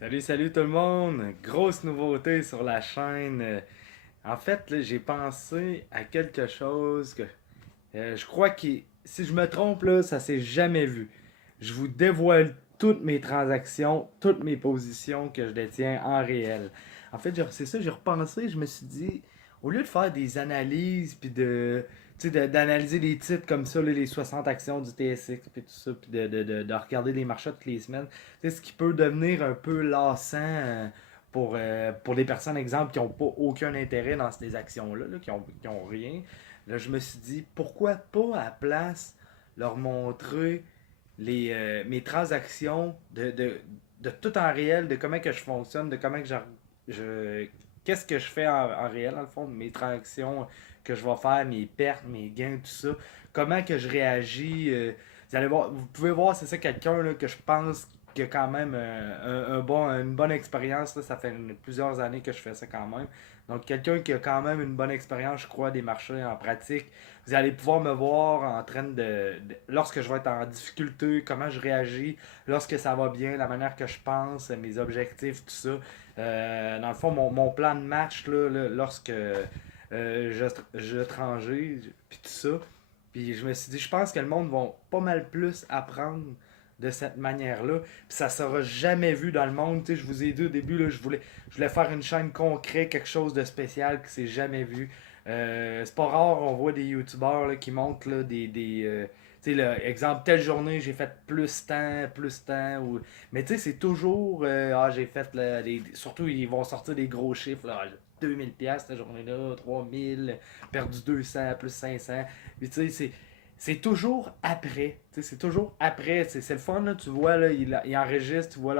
Salut tout le monde! Grosse nouveauté sur la chaîne. En fait, là, j'ai pensé à quelque chose que je crois que si je me trompe, là, ça s'est jamais vu. Je vous dévoile toutes mes transactions, toutes mes positions que je détiens en réel. En fait, c'est ça, j'ai repensé, je me suis dit, au lieu de faire des analyses, puis d'analyser des titres comme ça, là, les 60 actions du TSX, puis tout ça, puis de regarder les marchés toutes les semaines, ce qui peut devenir un peu lassant pour les personnes, exemple, qui n'ont pas aucun intérêt dans ces actions-là, là, qui ont rien. Là, je me suis dit, pourquoi pas à la place leur montrer mes transactions de tout en réel, de comment que je fonctionne, de comment que je qu'est-ce que je fais en réel, dans le fond, mes transactions que je vais faire, mes pertes, mes gains, tout ça, comment que je réagis. Vous allez voir, vous pouvez voir, c'est ça quelqu'un là, que je pense qui a quand même une bonne expérience. Là, ça fait plusieurs années que je fais ça quand même. Donc, quelqu'un qui a quand même une bonne expérience, je crois, des marchés en pratique. Vous allez pouvoir me voir en train lorsque je vais être en difficulté, comment je réagis, lorsque ça va bien, la manière que je pense, mes objectifs, tout ça. Dans le fond, mon plan de match, là, lorsque je tranchais, puis tout ça. Puis je me suis dit, je pense que le monde va pas mal plus apprendre de cette manière-là. Puis ça sera jamais vu dans le monde. Tu sais, je vous ai dit au début, là, je voulais faire une chaîne concrète, quelque chose de spécial qui s'est jamais vu. C'est pas rare, on voit des youtubeurs là, qui montrent là, tu sais, exemple, telle journée, j'ai fait plus temps. Mais tu sais, c'est toujours. J'ai fait. Là, surtout, ils vont sortir des gros chiffres. Là, 2000$ cette journée-là, 3000, perdu 200, plus 500. Puis tu sais, c'est toujours après. C'est toujours après. C'est le fun, là, tu vois, là, ils enregistrent, tu vois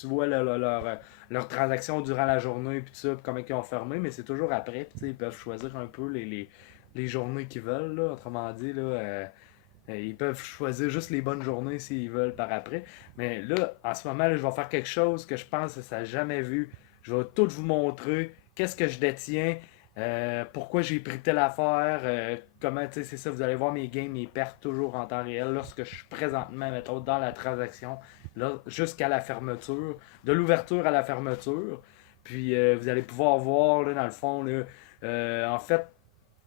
tu vois leur transaction durant la journée, puis tout ça, puis comment ils ont fermé, mais c'est toujours après. Puis ils peuvent choisir un peu les journées qu'ils veulent, là, autrement dit. Là, ils peuvent choisir juste les bonnes journées s'ils veulent par après. Mais là, en ce moment, là, je vais faire quelque chose que je pense que ça n'a jamais vu. Je vais tout vous montrer. Qu'est-ce que je détiens. Pourquoi j'ai pris telle affaire. Comment, tu sais, c'est ça. Vous allez voir mes gains, mes pertes toujours en temps réel. Lorsque je suis présentement, mettons, dans la transaction. Là, jusqu'à la fermeture. De l'ouverture à la fermeture. Puis vous allez pouvoir voir, là, dans le fond, là, en fait,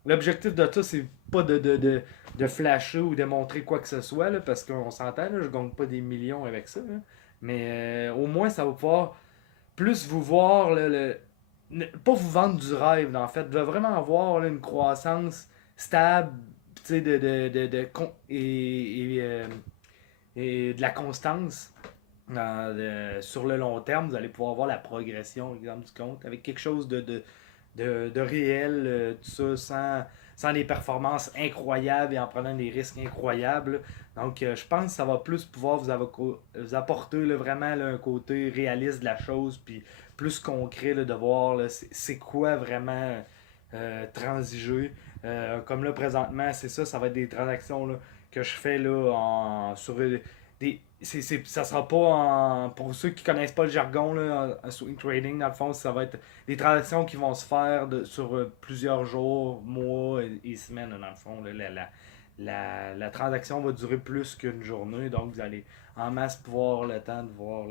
l'objectif de ça, c'est pas de flasher ou de montrer quoi que ce soit, là, parce qu'on s'entend, là, je gagne pas des millions avec ça. Là. Mais au moins, ça va pouvoir plus vous voir, là, pas vous vendre du rêve, là, en fait, de vraiment avoir là, une croissance stable, tu sais, et de la constance sur le long terme. Vous allez pouvoir voir la progression, exemple du compte, avec quelque chose de réel, tout ça, sans des performances incroyables et en prenant des risques incroyables. Donc, je pense que ça va plus pouvoir vous apporter là, vraiment là, un côté réaliste de la chose, puis plus concret là, de voir là, c'est quoi vraiment transiger. Comme là, présentement, c'est ça, ça va être des transactions là, que je fais là, sur ça sera pas pour ceux qui connaissent pas le jargon là, en swing trading, dans le fond, ça va être des transactions qui vont se faire sur plusieurs jours, mois et semaines, dans le fond. Là, la transaction va durer plus qu'une journée, donc vous allez en masse pouvoir le temps de voir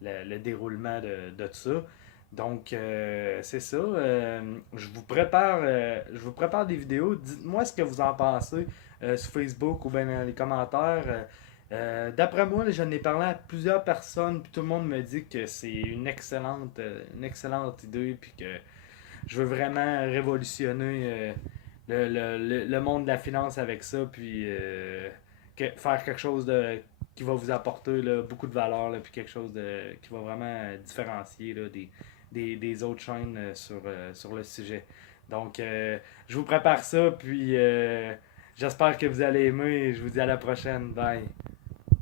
le déroulement de tout ça. Donc, c'est ça. Je vous prépare des vidéos. Dites-moi ce que vous en pensez sur Facebook ou bien dans les commentaires. D'après moi, j'en ai parlé à plusieurs personnes, puis tout le monde me dit que c'est une excellente idée, puis que je veux vraiment révolutionner le monde de la finance avec ça, puis faire quelque chose qui va vous apporter là, beaucoup de valeur, là, puis quelque chose qui va vraiment différencier là, des autres chaînes sur le sujet. Donc, je vous prépare ça, puis j'espère que vous allez aimer. Je vous dis à la prochaine. Bye.